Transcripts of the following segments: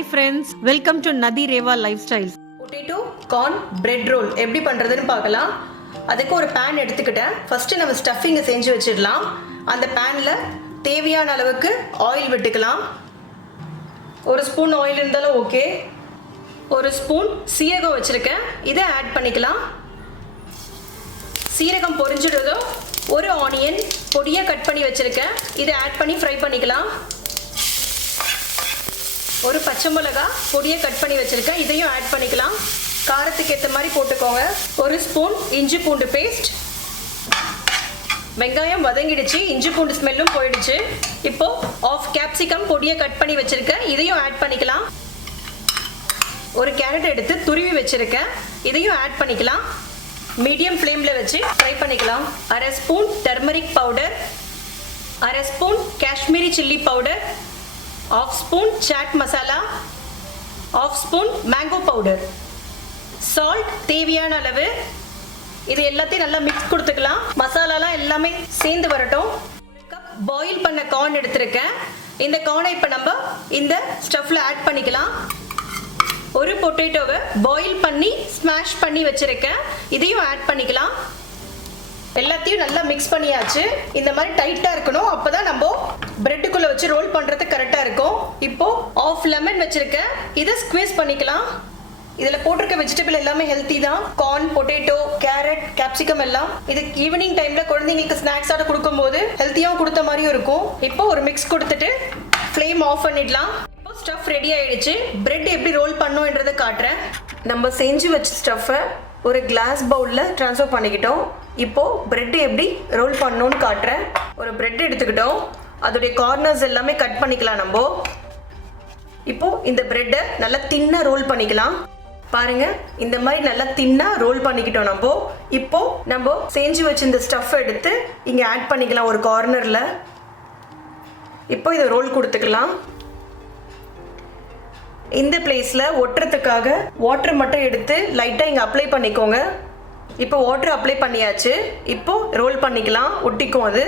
Hi friends welcome to Nadhi Reva lifestyles potato corn bread roll எப்படி பண்ணுறதுன்னு பார்க்கலாம். அதுக்கு ஒரு பேன் எடுத்துக்கிட்டேன். ஃபஸ்ட்டு நம்ம ஸ்டஃபிங்கை செஞ்சு வச்சிடலாம். அந்த பேனில் தேவையான அளவுக்கு ஆயில் விட்டுக்கலாம். ஒரு ஸ்பூன் ஆயில் இருந்தாலும் ஓகே ஒரு ஸ்பூன் சீரகம் வச்சுருக்கேன். இதை ஆட் பண்ணிக்கலாம். சீரகம் பொரிஞ்சிடுறதும் ஒரு ஆனியன் பொடியாக கட் பண்ணி வச்சுருக்கேன். இதை ஆட் பண்ணி ஃப்ரை பண்ணிக்கலாம். ஒரு பச்சை மிளகா பொடியை கட் பண்ணி வச்சுருக்கேன். இதையும் ஆட் பண்ணிக்கலாம். காரத்துக்கு ஏற்ற மாதிரி போட்டுக்கோங்க. ஒரு ஸ்பூன் இஞ்சி பூண்டு பேஸ்ட் வெங்காயம் வதங்கிடுச்சு. இஞ்சி பூண்டு ஸ்மெல்லும் போயிடுச்சு. இப்போ ஆஃப் கேப்சிகம் பொடியை கட் பண்ணி வச்சுருக்கேன். இதையும் ஆட் பண்ணிக்கலாம். ஒரு கேரட் எடுத்து துருவி வச்சுருக்கேன். இதையும் ஆட் பண்ணிக்கலாம். மீடியம் ஃப்ளேமில் வச்சு ஃப்ரை பண்ணிக்கலாம். அரை ஸ்பூன் டர்மரிக் பவுடர் அரை spoon Kashmiri chilli powder half spoon chaat masala half spoon mango powder salt தேவையான அளவு. இது எல்லாத்தையும் நல்லா மிக்ஸ் கொடுத்துக்கலாம். மசாலாலாம் எல்லாமே சேர்ந்து வரட்டும். ஒரு கப் பாயில் பண்ண கார்ன் எடுத்திருக்கேன். இந்த கார்னை இப்போ நம்ம இந்த ஸ்டஃப்பில் ஆட் பண்ணிக்கலாம். ஒரு பொட்டேட்டோவை பாயில் பண்ணி ஸ்மாஷ் பண்ணி வச்சுருக்கேன். இதையும் ஆட் பண்ணிக்கலாம். எல்லாத்தையும் நல்லா மிக்ஸ் பண்ணியாச்சு. இந்த மாதிரி டைட்டாக இருக்கணும். அப்போ தான் நம்ம வச்சு ரோல் பண்ணுறதுக்கு கரெக்டாக இருக்கும். இப்போ ஆஃப் லெமன் வச்சுருக்கேன் இதை ஸ்குவீஸ் பண்ணிக்கலாம். இதில் போட்டிருக்க வெஜிடபிள் எல்லாமே ஹெல்த்தி தான். கார்ன் பொட்டேட்டோ கேரட் கேப்சிகம் எல்லாம். இது ஈவினிங் டைமில் குழந்தைங்களுக்கு ஸ்நாக்ஸாக கொடுக்கும்போது ஹெல்த்தியாகவும் கொடுத்த மாதிரியும் இருக்கும். இப்போ ஒரு மிக்ஸ் கொடுத்துட்டு ஃப்ளேம் ஆஃப் பண்ணிடலாம். இப்போ ஸ்டஃப் ரெடி ஆயிடுச்சு. பிரெட் எப்படி ரோல் பண்ணோன்றதை காட்டுறேன். நம்ம செஞ்சு வச்ச ஸ்டஃப்பை ஒரு கிளாஸ் பவுலில் ட்ரான்ஸ்ஃபர் பண்ணிக்கிட்டோம். இப்போது பிரெட் எப்படி ரோல் பண்ணோன்னு காட்டுறேன். ஒரு பிரெட் எடுத்துக்கிட்டோம். அதோடைய கார்னர்ஸ் எல்லாமே கட் பண்ணிக்கலாம் நம்ம. இப்போ இந்த பிரெட்டை நல்லா தின்னாக ரோல் பண்ணிக்கலாம். பாருங்க இந்த மாதிரி நல்லா தின்னா ரோல் பண்ணிக்கிட்டோம் நம்ம. இப்போ நம்ம செஞ்சு வச்சிருந்த ஸ்டஃப் எடுத்து இங்கே ஆட் பண்ணிக்கலாம் ஒரு கார்னரில் இப்போ இதை ரோல் கொடுத்துக்கலாம். இந்த பிளேஸில் ஒட்டுறதுக்காக வாட்டர் மட்டும் எடுத்து லைட்டாக இங்கே அப்ளை பண்ணிக்கோங்க. இப்போ வாட்டர் அப்ளை பண்ணியாச்சு. இப்போ ரோல் பண்ணிக்கலாம். ஒட்டிக்கும் அது.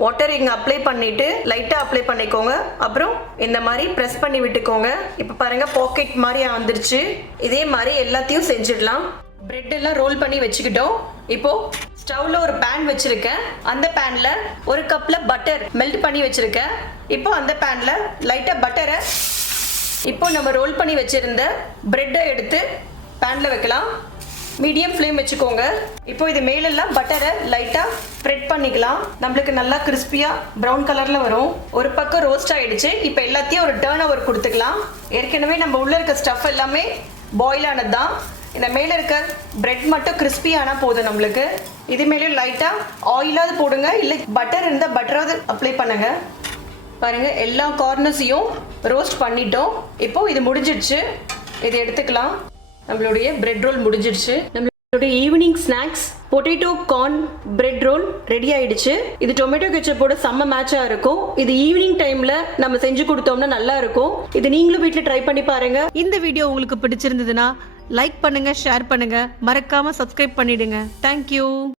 வாட்டர் இங்கே அப்ளை பண்ணிவிட்டு லைட்டாக அப்ளை பண்ணிக்கோங்க. அப்புறம் இந்த மாதிரி ப்ரெஸ் பண்ணி விட்டுக்கோங்க. இப்போ பாருங்கள் பாக்கெட் மாதிரி வந்துருச்சு. இதே மாதிரி எல்லாத்தையும் செஞ்சிடலாம். பிரெட் எல்லாம் ரோல் பண்ணி வச்சுக்கிட்டோம். இப்போ ஸ்டவ்ல ஒரு பேன் வச்சிருக்கேன். அந்த பேன்ல ஒரு கப்ல பட்டர் மெல்ட் பண்ணி வச்சிருக்கேன். இப்போ அந்த பேன்ல லைட்டா பட்டரை இப்போ நம்ம ரோல் பண்ணி வச்சிருந்த பிரெட்டை எடுத்து பேன்ல வைக்கலாம். மீடியம் ஃப்ளேம் வச்சுக்கோங்க. இப்போ இது மேலெல்லாம் பட்டரை லைட்டாக ஸ்ப்ரெட் பண்ணிக்கலாம். நம்மளுக்கு நல்லா கிறிஸ்பியாக ப்ரௌன் கலரில் வரும். ஒரு பக்கம் ரோஸ்ட் ஆகிடுச்சு இப்போ எல்லாத்தையும் ஒரு டேர்ன் ஓவர் கொடுத்துக்கலாம். ஏற்கனவே நம்ம உள்ளே இருக்க ஸ்டஃப் எல்லாமே பாயில் ஆனது தான் இந்த மேலே இருக்க பிரெட் மட்டும் கிறிஸ்பி போதும் நம்மளுக்கு. இது மேலே லைட்டாக ஆயிலாவது போடுங்க. இல்லை பட்டர் இருந்தால் பட்டராவது அப்ளை பண்ணுங்க. பாருங்க எல்லா கார்னர்ஸையும் ரோஸ்ட் பண்ணிட்டோம். இப்போ இது முடிஞ்சிடுச்சு. இது எடுத்துக்கலாம். நம்மளுடைய பிரெட் ரோல் முடிஞ்சிடுச்சு. நம்மளுடைய evening snacks potato corn bread roll ready ஆயிடுச்சு. இது டொமேட்டோ கெச்சப்போட செம்ம மேட்சாக இருக்கும். இது ஈவினிங் டைம்ல நம்ம செஞ்சு கொடுத்தோம்னா நல்லா இருக்கும். இது நீங்களும் வீட்டில் ட்ரை பண்ணி பாருங்க. இந்த வீடியோ உங்களுக்கு பிடிச்சிருந்ததுன்னா லைக் பண்ணுங்க ஷேர் பண்ணுங்க. மறக்காம சப்ஸ்கிரைப் பண்ணிடுங்க. தேங்க்யூ